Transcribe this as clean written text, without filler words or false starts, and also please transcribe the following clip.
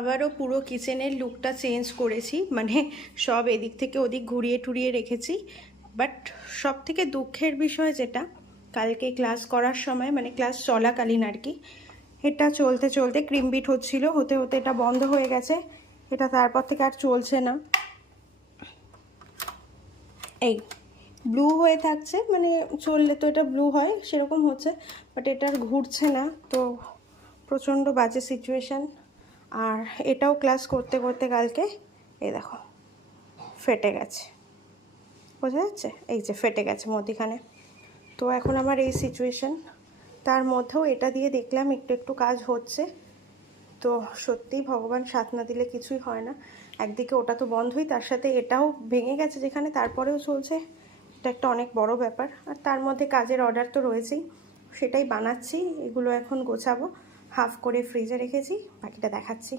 আবারও পুরো কিচেনের লুকটা চেঞ্জ করেছি, মানে সব এদিক থেকে ওদিক ঘুরিয়ে টুরিয়ে রেখেছি। বাট সব থেকে দুঃখের বিষয় যেটা, কালকে ক্লাস করার সময়, মানে ক্লাস চলাকালীন আর কি, এটা চলতে চলতে ক্রিম বিট হচ্ছিল, হতে হতে এটা বন্ধ হয়ে গেছে। এটা তারপর থেকে আর চলছে না, এই ব্লু হয়ে থাকছে, মানে চললে তো এটা ব্লু হয় সেরকম হচ্ছে, বাট এটা আর ঘুরছে না। তো প্রচণ্ড বাজে সিচুয়েশান। আর এটাও ক্লাস করতে করতে কালকে এই দেখো ফেটে গেছে, বোঝা যাচ্ছে, এই যে ফেটে গেছে মধ্যিখানে। তো এখন আমার এই সিচুয়েশান, তার মধ্যেও এটা দিয়ে দেখলাম একটু একটু কাজ হচ্ছে। তো সত্যিই ভগবান সাথ না দিলে কিছুই হয় না। একদিকে ওটা তো বন্ধই, তার সাথে এটাও ভেঙে গেছে যেখানে, তারপরেও চলছে। এটা একটা অনেক বড় ব্যাপার। আর তার মধ্যে কাজের অর্ডার তো রয়েছেই, সেটাই বানাচ্ছি। এগুলো এখন গোছাবো, হাফ করে ফ্রিজে রেখেছি, বাকিটা দেখাচ্ছি।